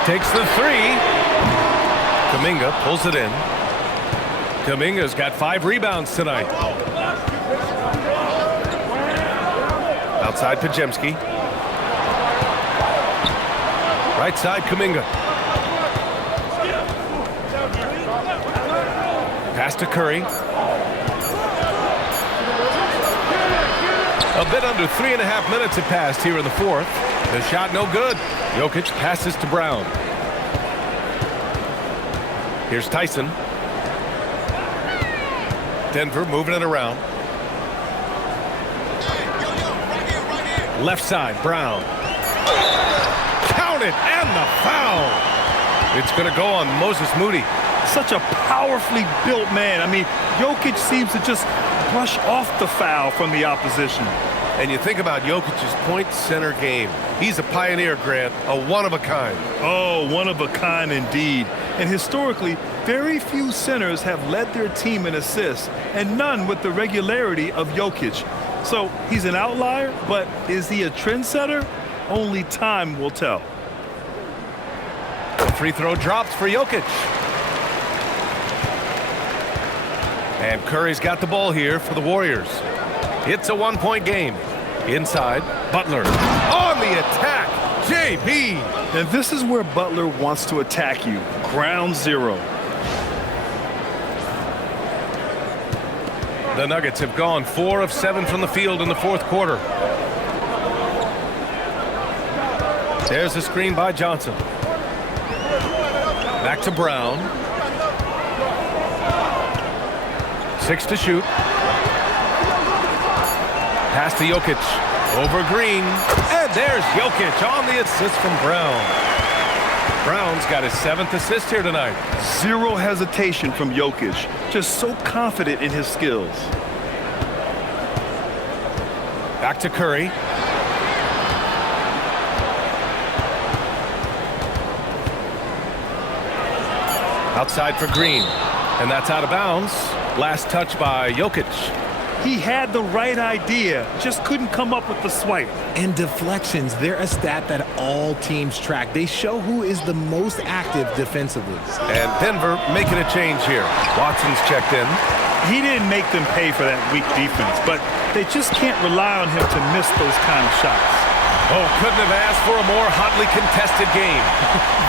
Takes the three. Kuminga pulls it in. Kuminga's got 5 rebounds tonight. Outside Podziemski. Right side Kuminga. Pass to Curry. A bit under 3.5 minutes have passed here in the fourth. The shot no good. Jokic passes to Brown. Here's Tyson. Denver moving it around. Left side, Brown. Count it, and the foul. It's going to go on Moses Moody. Such a powerfully built man. I mean, Jokic seems to just brush off the foul from the opposition. And you think about Jokic's point center game. He's a pioneer, Grant, a one-of-a-kind. Oh, one-of-a-kind indeed. And historically, very few centers have led their team in assists, and none with the regularity of Jokic. So he's an outlier, but is he a trendsetter? Only time will tell. The free throw drops for Jokic. And Curry's got the ball here for the Warriors. It's a 1-point game. Inside, Butler on the attack. JB. And this is where Butler wants to attack you. Ground zero. The Nuggets have gone 4 of 7 from the field in the fourth quarter. There's a screen by Johnson. Back to Brown. 6 to shoot. Pass to Jokic. Over Green. And there's Jokic on the assist from Brown. Brown's got his 7th assist here tonight. Zero hesitation from Jokic. Just so confident in his skills. Back to Curry. Outside for Green. And that's out of bounds. Last touch by Jokic. He had the right idea, just couldn't come up with the swipe. And deflections, they're a stat that all teams track. They show who is the most active defensively. And Denver making a change here. Watson's checked in. He didn't make them pay for that weak defense, but they just can't rely on him to miss those kind of shots. Oh, couldn't have asked for a more hotly contested game.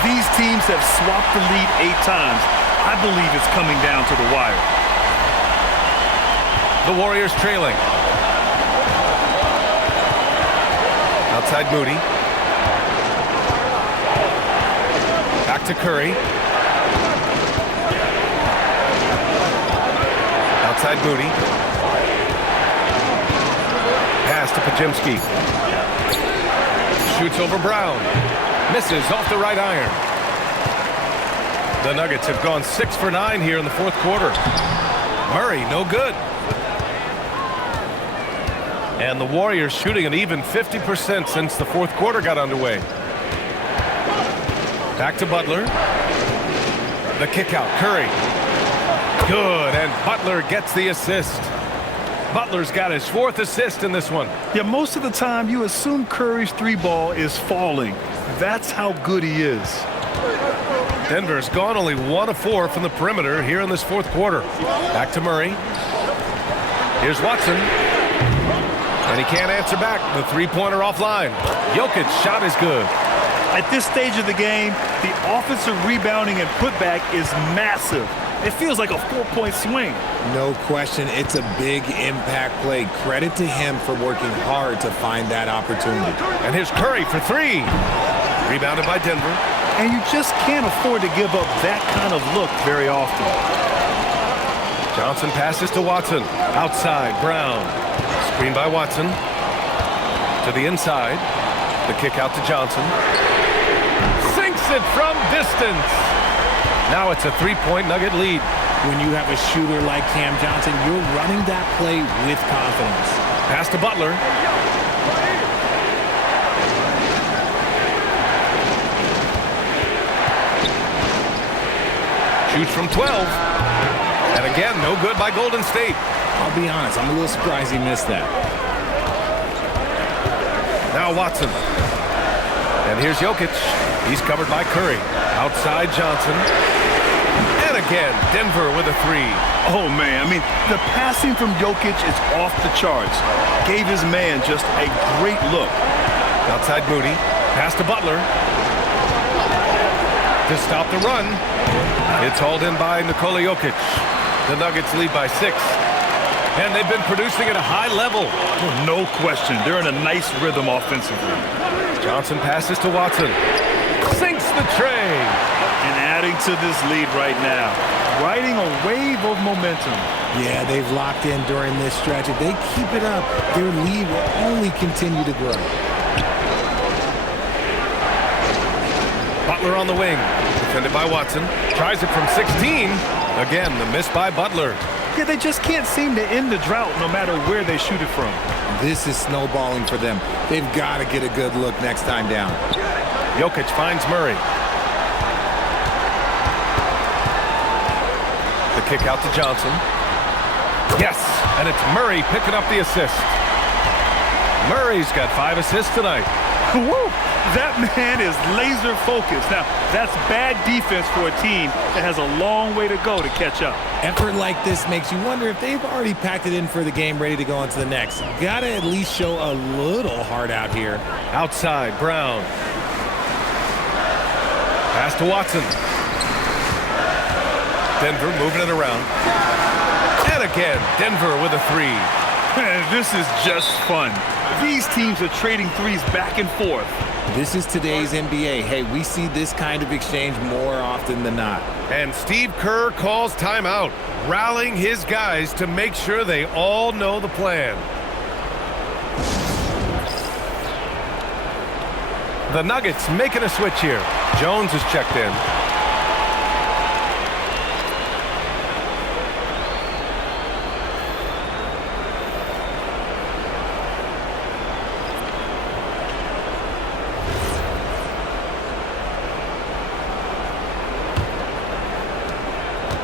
These teams have swapped the lead 8 times. I believe it's coming down to the wire. The Warriors trailing. Outside Moody. Back to Curry. Outside Moody. Pass to Pajemski. Shoots over Brown. Misses off the right iron. The Nuggets have gone 6 for 9 here in the fourth quarter. Murray, no good. And the Warriors shooting an even 50% since the fourth quarter got underway. Back to Butler. The kick out. Curry. Good. And Butler gets the assist. Butler's got his 4th assist in this one. Yeah, most of the time you assume Curry's 3-ball is falling. That's how good he is. Denver's gone only 1 of 4 from the perimeter here in this fourth quarter. Back to Murray. Here's Watson. And he can't answer back. The 3-pointer offline. Jokic's shot is good. At this stage of the game, the offensive rebounding and putback is massive. It feels like a 4-point swing. No question, it's a big impact play. Credit to him for working hard to find that opportunity. And here's Curry for 3. Rebounded by Denver. And you just can't afford to give up that kind of look very often. Johnson passes to Watson. Outside, Brown. Screen by Watson. To the inside. The kick out to Johnson. Sinks it from distance. Now it's a 3-point Nugget lead. When you have a shooter like Cam Johnson, you're running that play with confidence. Pass to Butler. Shoots from 12. And again, no good by Golden State. I'll be honest, I'm a little surprised he missed that. Now Watson. And here's Jokic. He's covered by Curry. Outside Johnson. And again, Denver with a 3. Oh, man. I mean, the passing from Jokic is off the charts. Gave his man just a great look. Outside Moody. Pass to Butler. To stop the run. It's hauled in by Nikola Jokic. The Nuggets lead by 6. And they've been producing at a high level. Oh, no question. They're in a nice rhythm offensively. Johnson passes to Watson. Sinks the tray. And adding to this lead right now. Riding a wave of momentum. Yeah, they've locked in during this stretch. If they keep it up, their lead will only continue to grow. Butler on the wing. Defended by Watson. Tries it from 16. Again, the miss by Butler. Yeah, they just can't seem to end the drought no matter where they shoot it from. This is snowballing for them. They've got to get a good look next time down. Jokic finds Murray. The kick out to Johnson. Yes, and it's Murray picking up the assist. Murray's got 5 assists tonight. Woo! That man is laser focused. Now, that's bad defense for a team that has a long way to go to catch up. Effort like this makes you wonder if they've already packed it in for the game, ready to go on to the next. Gotta at least show a little heart out here. Outside, Brown. Pass to Watson. Denver moving it around. And again. Denver with a three. This is just fun. These teams are trading threes back and forth. This is today's NBA. Hey, we see this kind of exchange more often than not. And Steve Kerr calls timeout, rallying his guys to make sure they all know the plan. The Nuggets making a switch here. Jones is checked in.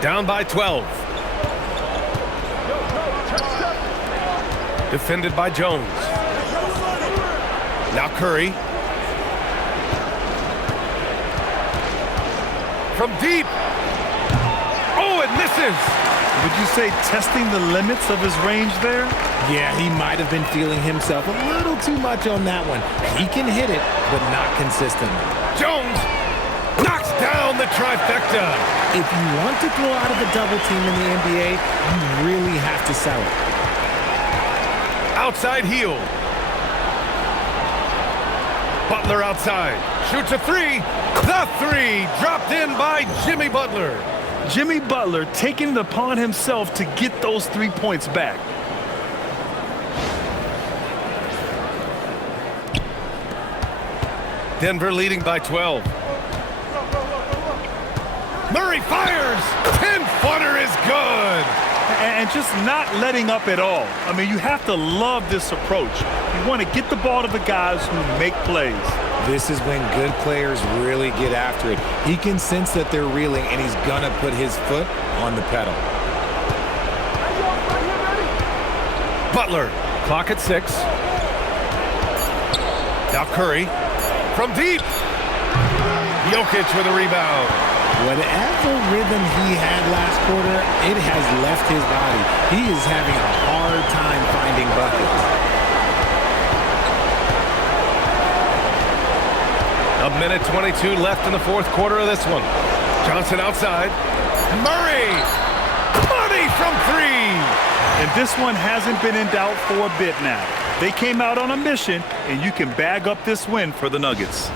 Down by 12. Defended by Jones. Now Curry. From deep. Oh, it misses. Would you say testing the limits of his range there? Yeah, he might have been feeling himself a little too much on that one. He can hit it, but not consistently. Jones knocks down the trifecta. If you want to throw out of a double team in the NBA, you really have to sell it. Outside heel. Butler outside. Shoots a three. The three dropped in by Jimmy Butler. Jimmy Butler taking it upon himself to get those 3 points back. Denver leading by 12. Murray fires. 10-footer is good. And just not letting up at all. I mean, you have to love this approach. You want to get the ball to the guys who make plays. This is when good players really get after it. He can sense that they're reeling, and he's going to put his foot on the pedal. Butler, clock at 6. Now Curry from deep. Jokic with a rebound. Whatever rhythm he had last quarter, it has left his body. He is having a hard time finding buckets. A minute 22 left in the fourth quarter of this one. Johnson outside. Murray! Money from three! And this one hasn't been in doubt for a bit now. They came out on a mission, and you can bag up this win for the Nuggets.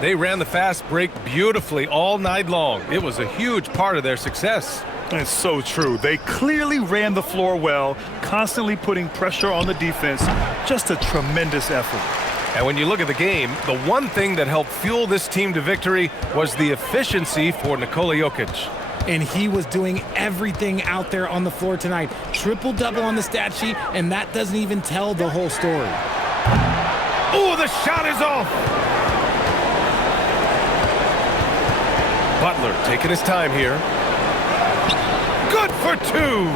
They ran the fast break beautifully all night long. It was a huge part of their success. It's so true. They clearly ran the floor well, constantly putting pressure on the defense. Just a tremendous effort. And when you look at the game, the one thing that helped fuel this team to victory was the efficiency for Nikola Jokic. And he was doing everything out there on the floor tonight. Triple-double on the stat sheet, and that doesn't even tell the whole story. Oh, the shot is off! Butler taking his time here. Good for two!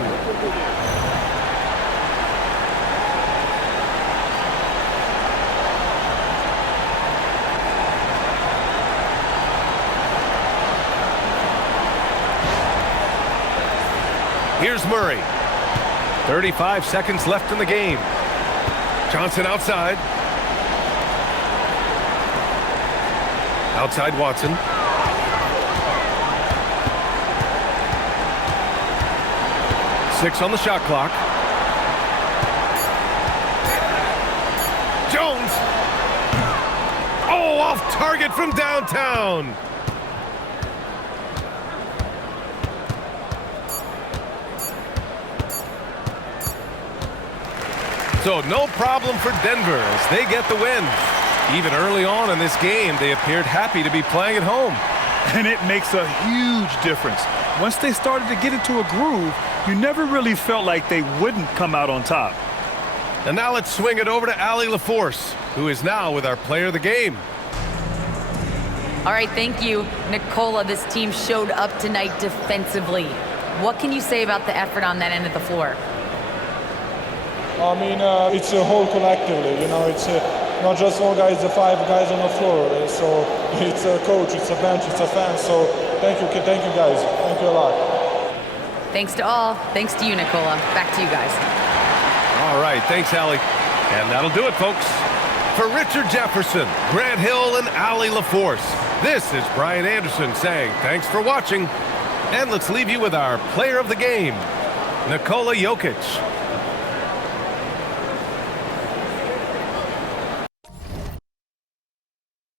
Here's Murray. 35 seconds left in the game. Johnson outside. Outside Watson. Six on the shot clock. Jones. Oh, off target from downtown. So no problem for Denver as they get the win. Even early on in this game, they appeared happy to be playing at home. And it makes a huge difference. Once they started to get into a groove, you never really felt like they wouldn't come out on top. And now let's swing it over to Allie LaForce, who is now with our player of the game. All right, thank you, Nikola. This team showed up tonight defensively. What can you say about the effort on that end of the floor? I mean, it's a whole collectively, you know, it's not just one guy, it's the 5 guys on the floor. So it's a coach, it's a bench, it's a fan. So thank you guys. Thank you a lot. Thanks to all. Thanks to you, Nikola. Back to you guys. All right, thanks, Allie. And that'll do it, folks. For Richard Jefferson, Grant Hill, and Allie LaForce, this is Brian Anderson saying thanks for watching. And let's leave you with our player of the game. Nikola Jokic.